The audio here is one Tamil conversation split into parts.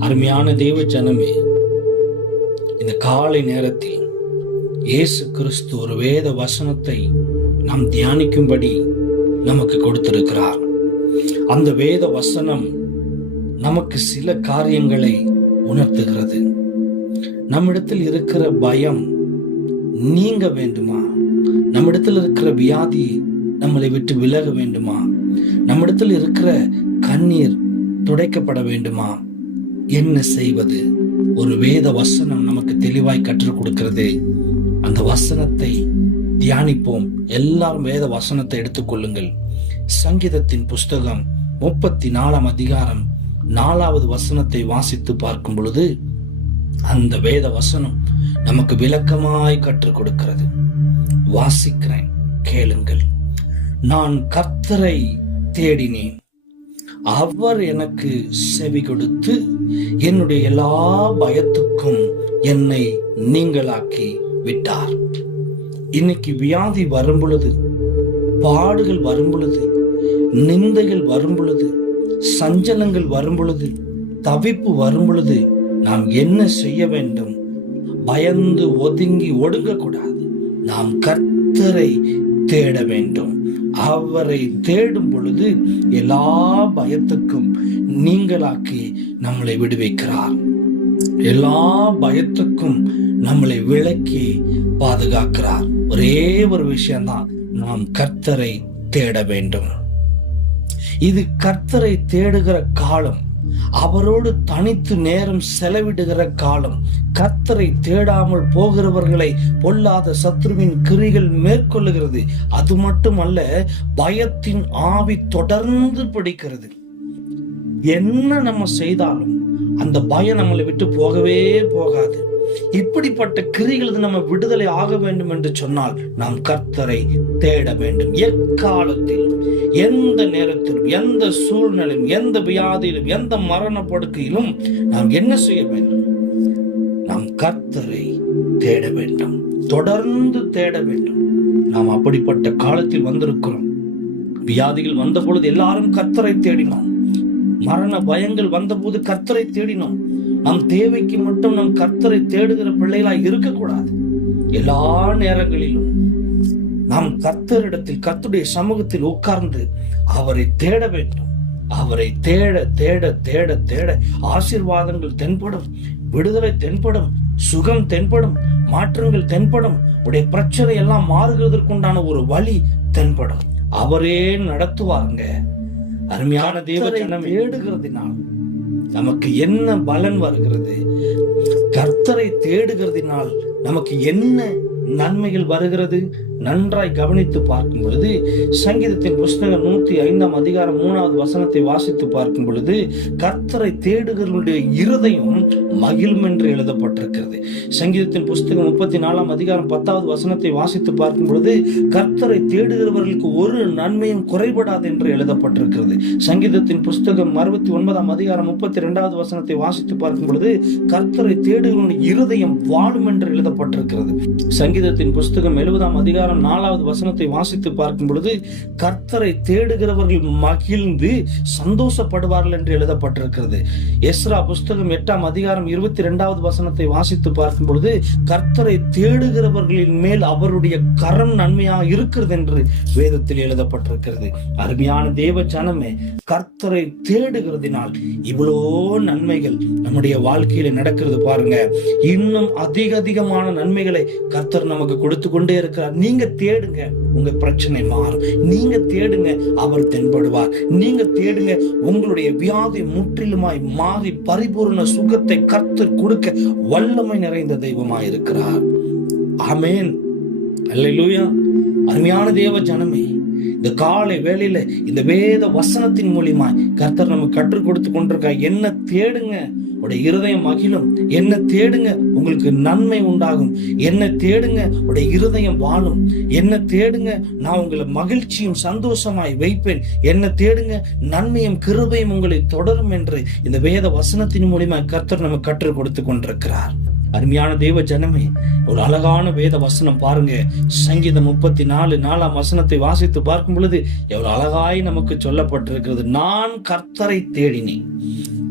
அருமையான தேவ ஜனமே இந்த காலை நேரத்தில் இயேசு கிறிஸ்து ஒரு வேத வசனத்தை நாம் தியானிக்கும்படி நமக்கு கொடுத்திருக்கிறார். அந்த வேத வசனம் நமக்கு சில காரியங்களை உணர்த்துகிறது. நம்மிடத்தில் இருக்கிற பயம் நீங்க வேண்டுமா? நம்மிடத்தில் இருக்கிற வியாதி நம்மளை விட்டு விலக வேண்டுமா? நம்மிடத்தில் இருக்கிற கண்ணீர் துடைக்கப்பட வேண்டுமா? என்ன செய்வது? ஒரு வேத வசனம் நமக்கு தெளிவாய் கற்றுக் கொடுக்கிறது. அந்த வசனத்தை தியானிப்போம். எல்லாரும் வேத வசனத்தை எடுத்துக்கொள்ளுங்கள் சங்கீதத்தின் புஸ்தகம் முப்பத்தி நாலாம் அதிகாரம் நாலாவது வசனத்தை வாசித்து பார்க்கும் பொழுது அந்த வேத வசனம் நமக்கு விளக்கமாய் கற்றுக் கொடுக்கிறது. வாசிக்கிறேன் கேளுங்கள். நான் கர்த்தரை தேடினேன். அவர் எனக்கு செவி கொடுத்து என்னுடைய எல்லா பயத்துக்கும் என்னை நீங்களாக்கி விட்டார். இன்னைக்கு வியாதி வரும் பொழுது பாடுகள் வரும் பொழுது நிந்தைகள் வரும் பொழுது சஞ்சலங்கள் வரும் பொழுது தவிப்பு வரும் பொழுது நாம் என்ன செய்ய வேண்டும்? பயந்து ஒதுங்கி ஒடுங்கக்கூடாது. நாம் கர்த்தரை தேட வேண்டும். அவரை தேடும் பொழுது எல்லா பயத்துக்கும் நீங்களாக்கி நம்மளை விடுவிக்கிறார். எல்லா பயத்துக்கும் நம்மளை விலக்கி பாதுகாக்கிறார். ஒரே ஒரு விஷயம்தான் நாம் கர்த்தரை தேட வேண்டும். இது கர்த்தரை தேடுகிற காலம். அவரோடு தனித்து நேரம் செலவிடுகிற காலம் கத்தரை தேடாமல் போகிறவர்களை பொல்லாத சத்ருவின் கிரிகள் மேற்கொள்ளுகிறது. அது மட்டுமல்ல பயத்தின் ஆவி தொடர்ந்து பிடிக்கிறது. என்ன நம்ம செய்தாலும் அந்த பயம் நம்மளை விட்டு போகவே போகாது. இப்படிப்பட்ட கிரிகளது நம்ம விடுதலை ஆக வேண்டும் என்று சொன்னால் நாம் கர்த்தரை தேட வேண்டும். எக்காலத்திலும் எந்த நேரத்திலும் எந்த சூழ்நிலையும் எந்த வியாதியிலும் எந்த மரண படுக்கையிலும் நாம் என்ன செய்ய வேண்டும்? நாம் கர்த்தரை தேட வேண்டும். தொடர்ந்து தேட வேண்டும். நாம் அப்படிப்பட்ட காலத்தில் வந்திருக்கிறோம். வியாதிகள் வந்த பொழுது எல்லாரும் கர்த்தரை தேடினோம். மரண பயங்கள் வந்தபோது கர்த்தரை தேடினோம். நம் தேவைக்கு மட்டும் நம் கர்த்தரை தேடுகிற பிள்ளைகளாய் இருக்கக்கூடாது. எல்லா நேரங்களிலும் நாம் கர்த்தரிடத்தில் கர்த்துடைய சமூகத்தில் உட்கார்ந்து அவரை தேட வேண்டும். அவரை தேட தேட தேட தேட. ஆசீர்வாதங்கள் தென்படும் விடுதலை தென்படும் சுகம் தென்படும் மாற்றங்கள் தென்படும். உடைய பிரச்சனை எல்லாம் மாறுகிறதற்குண்டான ஒரு வழி தென்படும். அவரே நடத்துவாருங்க. அருமையான தேவ ஜனம் தேடுகிறதினால் நமக்கு என்ன பலன் வருகிறது? கர்த்தரை தேடுகிறதினால் நமக்கு என்ன நன்மைகள் வருகிறது? நன்றாய் கவனித்து பார்க்கும் பொழுது சங்கீதத்தின் புஸ்தகம் நூத்தி ஐந்தாம் அதிகாரம் மூணாவது வசனத்தை வாசித்து பார்க்கும் பொழுது கர்த்தரை தேடுகிறவர்களுடைய இருதயம் மகிழும் என்று எழுதப்பட்டிருக்கிறது. சங்கீதத்தின் புஸ்தகம் முப்பத்தி நாலாம் அதிகாரம் பத்தாவது வசனத்தை வாசித்து பார்க்கும் பொழுது கர்த்தரை தேடுகிறவர்களுக்கு ஒரு நன்மையும் குறைபடாது என்று எழுதப்பட்டிருக்கிறது. சங்கீதத்தின் புஸ்தகம் அறுபத்தி ஒன்பதாம் அதிகாரம் முப்பத்தி ரெண்டாவது வசனத்தை வாசித்து பார்க்கும் பொழுது கர்த்தரை தேடுகிறவனுடைய இருதயம் வாழும் என்று எழுதப்பட்டிருக்கிறது. சங்கீதத்தின் புஸ்தகம் எழுபதாம் அதிகாரம் அதிகாரம் நாலாவது வசனத்தை வாசித்து பார்க்கும் பொழுது கர்த்தரை தேடுகிறவர்கள் மகிழ்ந்து சந்தோஷப்படுவார்கள் என்று எழுதப்பட்டிருக்கிறது. எஸ்ரா புஸ்தகம் எட்டாம் அதிகாரம் இருபத்தி ரெண்டாவது வசனத்தை வாசித்து பார்க்கும் பொழுது கர்த்தரை தேடுகிறவர்களின் மேல் அவருடைய கரம் நன்மையாக இருக்கிறது என்று வேதத்தில் எழுதப்பட்டிருக்கிறது. அருமையான தேவ ஜனமே கர்த்தரை தேடுகிறதினால் இவ்வளோ நன்மைகள் நம்முடைய வாழ்க்கையில நடக்கிறது பாருங்க. இன்னும் அதிக அதிகமான நன்மைகளை கர்த்தர் நமக்கு கொடுத்து கொண்டே இருக்கிறார். நீங்க நீங்க தேடுங்க உங்க பிரச்சனை மாறும். நீங்க தேடுங்க அவர் தென்படுவார். நீங்க தேடுங்க உங்களுடைய வியாதி முற்றிலுமாய் மாறி பரிபூர்ண சுகத்தை கர்த்தர் கொடுக்க வல்லமை நிறைந்த தெய்வமாய் இருக்கிறார். ஆமேன். அல்லேலூயா. அருமையான தேவ ஜனமே இந்த காலை வேளையில இந்த வேத வசனத்தின் மூலியமாய் கர்த்தர் நமக்கு கற்றுக் கொடுத்து கொண்டிருக்கா என்ன தேடுங்க. உடைய இருதயம் மகிழும் என்ன தேடுங்க உங்களுக்கு நன்மை உண்டாகும். என்ன தேடுங்க உடைய இருதயம் வாழும். என்ன தேடுங்க நான் உங்களை மகிழ்ச்சியும் சந்தோஷமாய் வைப்பேன். என்ன தேடுங்க நன்மையும் கிருபையும் உங்களை தொடரும் என்று இந்த வேத வசனத்தின் மூலியமா கர்த்தர் நம்ம கற்றுக் கொடுத்து கொண்டிருக்கிறார். அருமையான தேவ ஜனமே ஒரு அழகான வேத வசனம் பாருங்க. சங்கீதம் முப்பத்தி நாலு நாலாம் வசனத்தை வாசித்து பார்க்கும் பொழுது எவ்வளவு அழகாய் நமக்கு சொல்லப்பட்டிருக்கிறது. நான் கர்த்தரை தேடினேன்.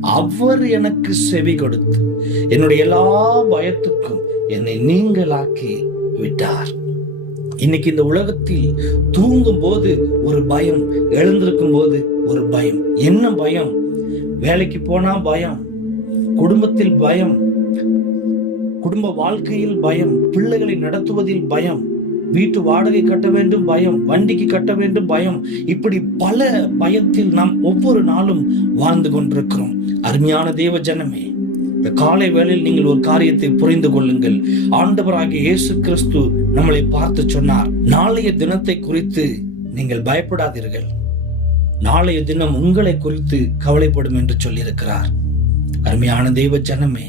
அவர் எனக்கு செவி கொடுத்து என்னுடைய எல்லா பயத்துக்கும் என்னை நீங்களாக்கி விட்டார். இன்னைக்கு இந்த உலகத்தில் தூங்கும் போது ஒரு பயம் எழுந்திருக்கும் போது ஒரு பயம். என்ன பயம்? வேலைக்கு போனா பயம் குடும்பத்தில் பயம் குடும்ப வாழ்க்கையில் பயம் பிள்ளைகளை நடத்துவதில் பயம் வீட்டு வாடகை கட்ட வேண்டும் பயம் வண்டிக்கு கட்ட வேண்டும் பயம் இப்படி பல பயத்தில் நாம் ஒவ்வொரு நாளும் வாழ்ந்து கொண்டிருக்கிறோம். அருமையான தேவ ஜனமே இந்த காலை வேளையில் நீங்கள் ஒரு காரியத்தை புரிந்து கொள்ளுங்கள். ஆண்டவராகிய இயேசு கிறிஸ்து நம்மளை பார்த்து சொன்னார் நாளைய தினத்தை குறித்து நீங்கள் பயப்படாதீர்கள். நாளைய தினம் உங்களை குறித்து கவலைப்படும் என்று சொல்லியிருக்கிறார். அருமையான தெய்வ ஜனமே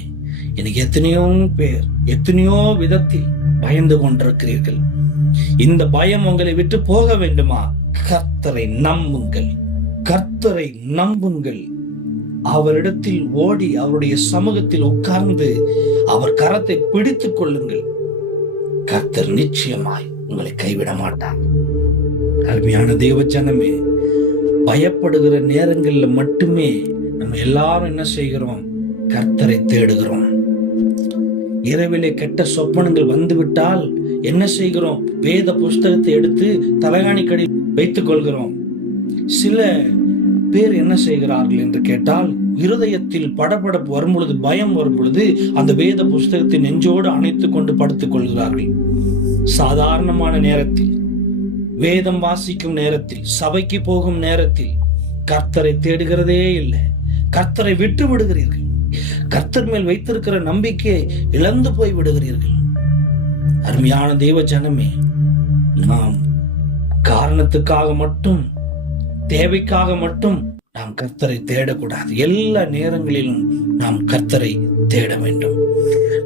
எனக்கு எத்தனையோ பேர் எத்தனையோ விதத்தில் பயந்து கொண்டிருக்கிறீர்கள். இந்த பயம் உங்களை விட்டு போக வேண்டுமா? கர்த்தரை நம்புங்கள். கர்த்தரை நம்புங்கள். அவரிடத்தில் ஓடி அவருடைய சமூகத்தில் உட்கார்ந்து அவர் கரத்தை பிடித்துக் கொள்ளுங்கள். கர்த்தர் நிச்சயமாய் உங்களை கைவிட மாட்டார். அருமையான தேவச்சனமே ஜனமே பயப்படுகிற நேரங்களில் மட்டுமே நம்ம எல்லாரும் என்ன செய்கிறோம்? கர்த்தரை தேடுகிறோம். இரவிலே கெட்ட சொப்பனங்கள் வந்துவிட்டால் என்ன செய்கிறோம்? வேத புஸ்தகத்தை எடுத்து தலகாணி கடி வைத்துக் கொள்கிறோம். சில பேர் என்ன செய்கிறார்கள் என்று கேட்டால் இருதயத்தில் படபடப்பு வரும் பொழுது பயம் வரும் பொழுது அந்த வேத புஸ்தகத்தை நெஞ்சோடு அணைத்துக் கொண்டு படுத்துக் கொள்கிறார்கள். சாதாரணமான நேரத்தில் வேதம் வாசிக்கும் நேரத்தில் சபைக்கு போகும் நேரத்தில் கர்த்தரை தேடுகிறதே இல்லை. கர்த்தரை விட்டு விடுகிறீர்கள். கர்த்தர் மேல் வைத்திருக்கிற நம்பிக்கையை இழந்து போய் விடுகிறீர்கள். அருமையான தெய்வ ஜனமே நாம் காரணத்துக்காக மட்டும் தேவைக்காக மட்டும் நாம் கர்த்தரை தேடக்கூடாது. எல்லா நேரங்களிலும் நாம் கர்த்தரை தேட வேண்டும்.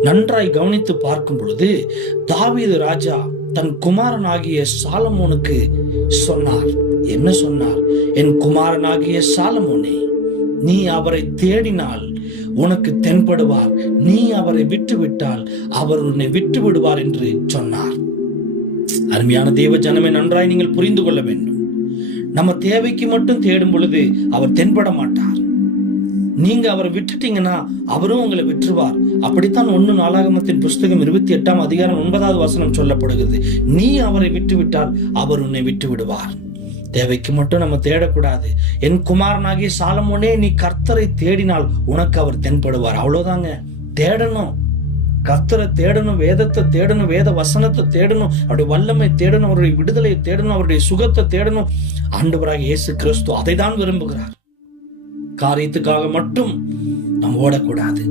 நன்றாய் கவனித்து பார்க்கும் பொழுது தாவீது ராஜா தன் குமாரனாகிய சாலமோனுக்கு சொன்னார். என்ன சொன்னார்? என் குமாரனாகிய சாலமோனே நீ அவரை தேடினால் உனக்கு தென்படுவார். நீ அவரை விட்டு விட்டால் அவர் உன்னை விட்டு விடுவார் என்று சொன்னார். அருமையான தேவ ஜனமே நன்றாய் நீங்கள் புரிந்து கொள்ள வேண்டும். நம்ம தேவைக்கு மட்டும் தேடும் பொழுது அவர் தென்பட மாட்டார். நீங்க அவரை விட்டுட்டீங்கன்னா அவரும் உங்களை விட்டுருவார். அப்படித்தான் ஒன்னு நாளாகமத்தின் புஸ்தகம் இருபத்தி எட்டாம் அதிகாரம் ஒன்பதாவது வசனம் சொல்லப்படுகிறது. நீ அவரை விட்டு விட்டால் அவர் உன்னை விட்டு விடுவார் தேவைக்கு மட்டும் நம்ம தேடக்கூடாது. என் குமாரனாகிய சாலமோனே நீ கர்த்தரை தேடினால் உனக்கு அவர் தென்படுவார். அவ்வளவுதாங்க. தேடணும். கர்த்தரை தேடணும் வேதத்தை தேடணும் வேத வசனத்தை தேடணும் அவருடைய வல்லமை தேடணும் அவருடைய விடுதலையை தேடணும் அவருடைய சுகத்தை தேடணும். ஆண்டவராக இயேசு கிறிஸ்து அதை தான் விரும்புகிறார். காரியத்துக்காக மட்டும் நம்ம ஓடக்கூடாது.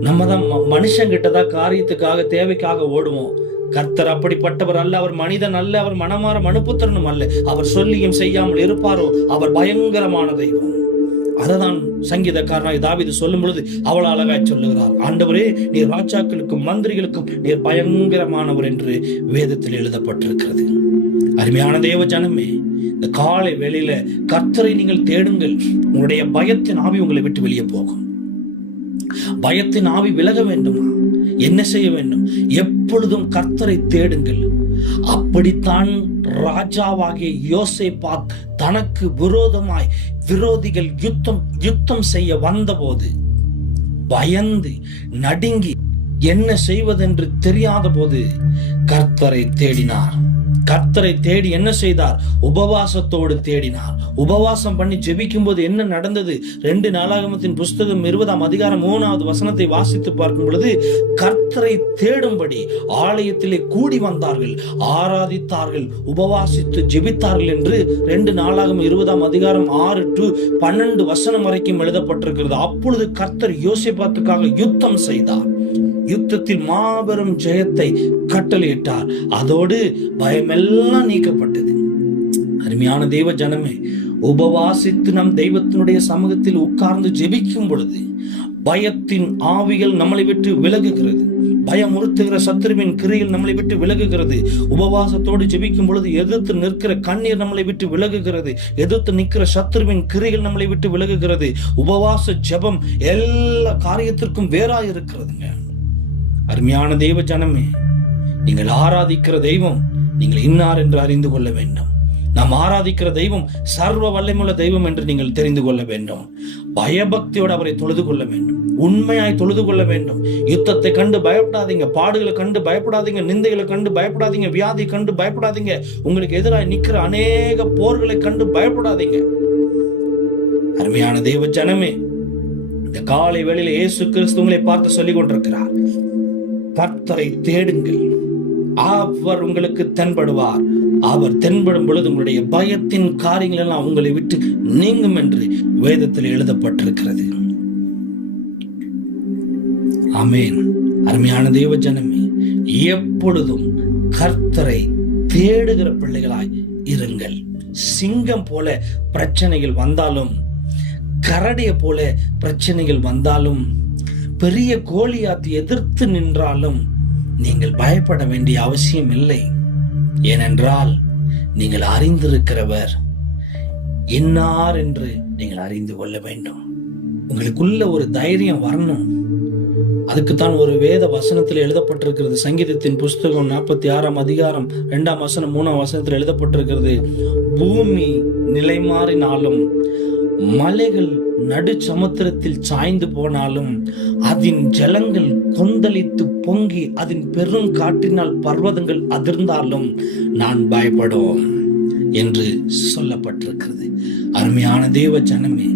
நம்ம தான் மனுஷங்கிட்ட தான் காரியத்துக்காக தேவைக்காக ஓடுவோம். கர்த்தர் அப்படிப்பட்டவர் அல்ல அவர் மனிதன் அல்ல அவர் மனமாற மனுப்புத்திறனும் அல்ல. அவர் சொல்லியும் செய்யாமல் இருப்பாரோ? அவர் பயங்கரமான தெய்வம். அததான் சங்கீதக்காரனாய் தாவிது சொல்லும் பொழுது அவ்வளோ அழகாய் சொல்லுகிறார். ஆண்டவரே நீர் ராஜாக்களுக்கும் மந்திரிகளுக்கும் நீர் பயங்கரமானவர் என்று வேதத்தில் எழுதப்பட்டிருக்கிறது. அருமையான தேவ ஜனமே இந்த காலை வேளையில கர்த்தரை நீங்கள் தேடுங்கள். உங்களுடைய பயத்தின் ஆவி உங்களை விட்டு வெளியே போகும். பயத்தின் ஆவி விலக வேண்டுமா? என்ன செய்ய வேண்டும்? எப்பொழுதும் கர்த்தரை தேடுங்கள். அப்படித்தான் ராஜாவாகிய யோசேபாத் தனக்கு விரோதமாய் விரோதிகள் யுத்தம் யுத்தம் செய்ய வந்தபோது பயந்து நடுங்கி என்ன செய்வதென்று தெரியாத போது கர்த்தரை தேடினார். கர்த்தரை தேடி என்ன செய்தார்? உபவாசத்தோடு தேடினார். உபவாசம் பண்ணி ஜெபிக்கும் போது என்ன நடந்தது? ரெண்டு நாளாகமத்தின் புஸ்தகம் இருபதாம் அதிகாரம் மூணாவது வசனத்தை வாசித்து பார்க்கும் பொழுது கர்த்தரை தேடும்படி ஆலயத்திலே கூடி வந்தார்கள். ஆராதித்தார்கள் உபவாசித்து ஜெபித்தார்கள் என்று ரெண்டு நாளாகம் இருபதாம் அதிகாரம் ஆறு டு பன்னெண்டு வசனம் வரைக்கும் எழுதப்பட்டிருக்கிறது. அப்பொழுது கர்த்தர் யோசிப்பாத்துக்காக யுத்தம் செய்தார். யுத்தத்தில் மாபெரும் ஜெயத்தை கட்டளையிட்டார். அதோடு பயமெல்லாம் நீக்கப்பட்டது. அருமையான தெய்வ ஜனமே உபவாசித்து நம் தெய்வத்தினுடைய சமூகத்தில் உட்கார்ந்து ஜெபிக்கும் பொழுது பயத்தின் ஆவிகள் நம்மளை விட்டு விலகுகிறது. பயமுறுத்துகிற சத்துருவின் கிரியில் நம்மளை விட்டு விலகுகிறது. உபவாசத்தோடு ஜெபிக்கும் பொழுது எதிர்த்து நிற்கிற கண்ணீர் நம்மளை விட்டு விலகுகிறது. எதிர்த்து நிற்கிற சத்துருவின் கிரியில் நம்மளை விட்டு விலகுகிறது. உபவாச ஜெபம் எல்லா காரியத்திற்கும் வேறாக இருக்கிறதுங்க அருமையான தெய்வ ஜனமே நீங்கள் ஆராதிக்கிற தெய்வம் நீங்கள் இன்னார் என்று அறிந்து கொள்ள வேண்டும். நாம் ஆராதிக்கிற தெய்வம் சர்வ வல்லமுள்ள தெய்வம் என்று நீங்கள் தெரிந்து கொள்ள வேண்டும். பயபக்தியோடு அவரை தொழுது கொள்ள வேண்டும். உண்மையாய் தொழுது கொள்ள வேண்டும். யுத்தத்தை கண்டு பயப்படாதீங்க பாடுகளை கண்டு பயப்படாதீங்க நிந்தைகளை கண்டு பயப்படாதீங்க வியாதி கண்டு பயப்படாதீங்க உங்களுக்கு எதிராக நிற்கிற அநேக போர்களை கண்டு பயப்படாதீங்க. அருமையான தெய்வ ஜனமே இந்த காலை வேளையில் இயேசு கிறிஸ்து உங்களை பார்த்து சொல்லிக் கொண்டிருக்கிறார். கர்த்தரை தேடுங்கள். அவர் உங்களுக்கு தென்படுவார். அவர் தென்படும் பொழுது உங்களுடைய பயத்தின் காரியங்கள் எல்லாம் உங்களை விட்டு நீங்கும் என்று வேதத்தில் எழுதப்பட்டிருக்கிறது. அமேன் அருமையான தெய்வ ஜனமே எப்பொழுதும் கர்த்தரை தேடுகிற பிள்ளைகளாய் இருங்கள். சிங்கம் போல பிரச்சனைகள் வந்தாலும் கரடியை போல பிரச்சனைகள் வந்தாலும் பெரிய கோலியாத்து எதிர்த்து நின்றாலும் நீங்கள் பயப்பட வேண்டிய அவசியம் இல்லை. ஏனென்றால் நீங்கள் அறிந்திருக்கிறவர் இன்னார் என்று நீங்கள் அறிந்து கொள்ள வேண்டும். உங்களுக்குள்ள ஒரு தைரியம் வரணும். அதுக்குத்தான் ஒரு வேத வசனத்தில் எழுதப்பட்டிருக்கிறது. சங்கீதத்தின் புஸ்தகம் நாற்பத்தி ஆறாம் அதிகாரம் ரெண்டாம் வசனம் மூணாம் வசனத்தில் எழுதப்பட்டிருக்கிறது பூமி நிலை மாறினாலும் மலைகள் நடு சமுத்திரத்தில் சாய்ந்து போனாலும் அதன் ஜலங்கள் கொந்தளித்து பொங்கி அதன் பெரும் காற்றினால் பர்வதங்கள் அதிர்ந்தாலும் நான் பயப்படும் என்று சொல்லப்பட்டிருக்கிறது. அருமையான தேவ ஜனமே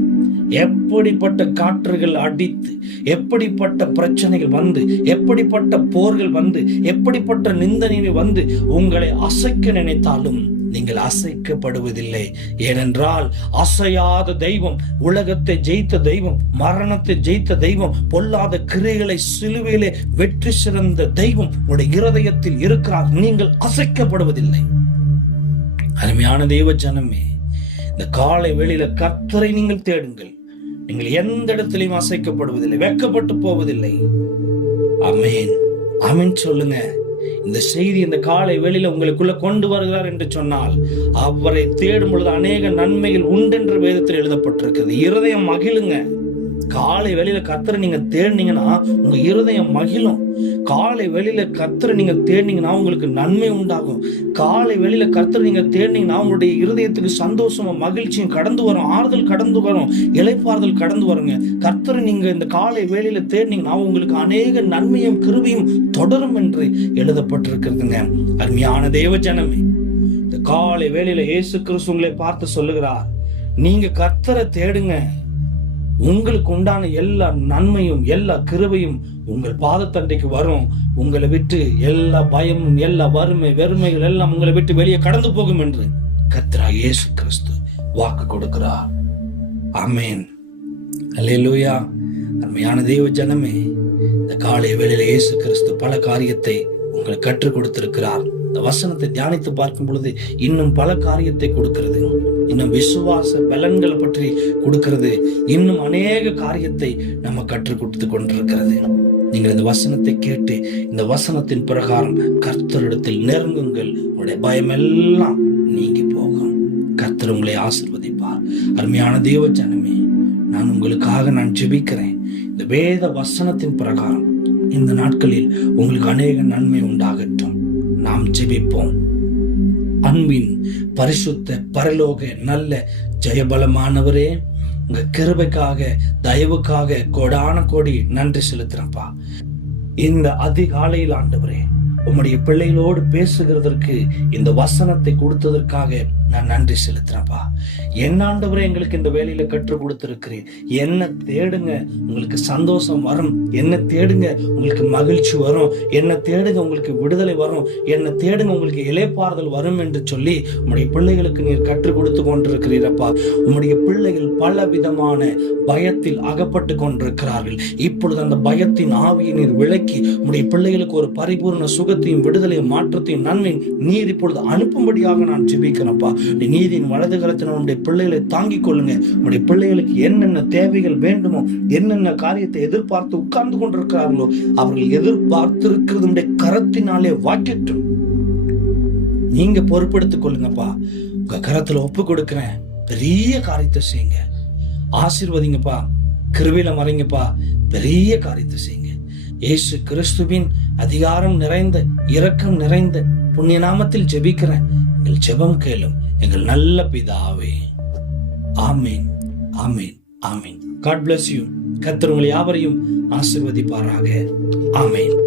எப்படிப்பட்ட காற்றுகள் அடித்து எப்படிப்பட்ட பிரச்சனைகள் வந்து எப்படிப்பட்ட போர்கள் வந்து எப்படிப்பட்ட நிந்தனை வந்து உங்களை அசைக்க நினைத்தாலும் நீங்கள் அசைக்கப்படுவதில்லை. ஏனென்றால் அசையாத தெய்வம் உலகத்தை ஜெயித்த தெய்வம் மரணத்தை ஜெயித்த தெய்வம் பொல்லாத கிரைகளை சிலுவையிலே வெற்றி சிறந்த தெய்வம் உடைய இருதயத்தில் இருக்கிறார். நீங்கள் அசைக்கப்படுவதில்லை. அருமையான தெய்வ ஜனமே இந்த காலை வெளியில கத்தரை நீங்கள் தேடுங்கள். நீங்கள் எந்த இடத்திலையும் அசைக்கப்படுவதில்லை வெக்கப்பட்டு போவதில்லை. அமேன் அமீன் சொல்லுங்க. இந்த செய்தி இந்த காலை வெளியில உங்களுக்குள்ள கொண்டு வருகிறார் என்று சொன்னால் அவரை தேடும் பொழுது அநேக நன்மைகள் உண்டென்ற வேதத்தில் எழுதப்பட்டிருக்கிறது. இருதயம் மகிழுங்க. காலை வெளியில கத்தரை நீங்க தேடினீங்கன்னா உங்க இருதயம் மகிழும். காலை வெளியில கத்தரை நீங்க தேடினீங்கன்னா உங்களுக்கு நன்மை உண்டாகும். காலை வெளியில கத்தரை நீங்க தேடினீங்கன்னா உங்களுடைய இருதயத்துக்கு சந்தோஷமும் மகிழ்ச்சியும் கடந்து வரும். ஆறுதல் கடந்து வரும். இலைப்பாறுதல் கடந்து வருங்க. கர்த்தரை நீங்க இந்த காலை வேலையில தேடினீங்கன்னா உங்களுக்கு அநேக நன்மையும் கிருபியும் தொடரும் என்று எழுதப்பட்டிருக்கிறதுங்க. அருமையான தேவ ஜனமே இந்த காலை வேலையில இயேசு கிறிஸ்து உங்களை பார்த்து சொல்லுகிறார். நீங்க கர்த்தரை தேடுங்க. உங்களுக்கு உண்டான எல்லா நன்மையும் எல்லா கிருபையும் உங்கள் பாதத்தண்டைக்கு வரும். உங்களை விட்டு எல்லா பயமும் எல்லா வறுமை வெறுமைகள் எல்லாம் உங்களை விட்டு வெளியே கடந்து போகும் என்று கத்ரா இயேசு கிறிஸ்து வாக்கு கொடுக்கிறார். ஆமேன். அல்லேலூயா. அருமையான தெய்வ ஜனமே இந்த காலை வேளையில இயேசு கிறிஸ்து பல காரியத்தை உங்களுக்கு கற்றுக் கொடுத்திருக்கிறார். இந்த வசனத்தை தியானித்து பார்க்கும் பொழுது இன்னும் பல காரியத்தை கொடுக்கிறது. இன்னும் விசுவாச பலன்களை பற்றி கொடுக்கிறது. இன்னும் அநேக காரியத்தை நம்ம கற்றுக் கொடுத்து கொண்டிருக்கிறது. நீங்கள் இந்த வசனத்தை கேட்டு இந்த வசனத்தின் பிரகாரம் கர்த்தரிடத்தில் நெருங்குங்கள். உங்களுடைய பயமெல்லாம் நீங்கி போகும். கர்த்தர் உங்களை ஆசிர்வதிப்பார். அருமையான தேவ ஜனமே நான் உங்களுக்காக நான் ஜெபிக்கிறேன். இந்த வேத வசனத்தின் பிரகாரம் இந்த நாட்களில் உங்களுக்கு அநேக நன்மை உண்டாகட்டும். நாம் ஜெபிப்போம். அன்பின் பரிசுத்த பரலோக நல்ல ஜெயபலமானவரே உங்க கிருபைக்காக தயவுக்காக கோடான கோடி நன்றி செலுத்துறப்பா. இந்த அதிகாலையில் ஆண்டவரே உம்முடைய பிள்ளைகளோடு பேசுகிறதற்கு இந்த வசனத்தை கொடுத்ததற்காக நான் நன்றி செலுத்துறேன்ப்பா. என்ன ஆண்டவரை எங்களுக்கு இந்த வேலையில கற்றுக் கொடுத்துருக்கிறேன் என்ன தேடுங்க உங்களுக்கு சந்தோஷம் வரும். என்ன தேடுங்க உங்களுக்கு மகிழ்ச்சி வரும். என்ன தேடுங்க உங்களுக்கு விடுதலை வரும். என்ன தேடுங்க உங்களுக்கு இலைப்பாறுதல் வரும் என்று சொல்லி உங்களுடைய பிள்ளைகளுக்கு நீர் கற்றுக் கொடுத்து கொண்டிருக்கிறீரப்பா. உங்களுடைய பிள்ளைகள் பல விதமான பயத்தில் அகப்பட்டு கொண்டிருக்கிறார்கள். இப்பொழுது அந்த பயத்தின் ஆவியை நீர் விளக்கி உங்களுடைய பிள்ளைகளுக்கு ஒரு பரிபூர்ண சுகத்தையும் விடுதலையும் மாற்றத்தையும் நன்மை நீர் இப்பொழுது அனுப்பும்படியாக நான் ஜெபிக்கிறேன்ப்பா. நீதியின் வலது கரத்தின உன்னுடைய பிள்ளைகளை தாங்கிக் கொள்ளுங்க. உன்னுடைய பிள்ளைகளுக்கு என்னென்ன தேவைகள் வேண்டுமோ என்னென்ன காரியத்தை எதிர்பார்த்து உட்கார்ந்து கொண்டிருக்கிறார்களோ அவர்கள் எதிர்பார்த்திருக்கிறது உடைய கரத்தினாலே வாக்கட்டும். நீங்க பொறுப்படுத்திக் கொள்ளுங்கப்பா. உங்க கரத்துல ஒப்பு கொடுக்கிறேன். பெரிய காரியத்தை செய்யுங்க. ஆசீர்வதிங்கப்பா. கிருவில மறைங்கப்பா. பெரிய காரியத்தை செய்யுங்க. இயேசு கிறிஸ்துவின் அதிகாரம் நிறைந்த இரக்கம் நிறைந்த புண்ணிய நாமத்தில் ஜெபிக்கிறேன். எங்கள் ஜெபம் கேளும். எங்கள் நல்ல பிதாவே. ஆமீன் ஆமீன் ஆமீன். காட் பிளஸ் யூ கர்த்தர் உங்களை யாவரையும் ஆசிர்வதிப்பாராக. ஆமீன்.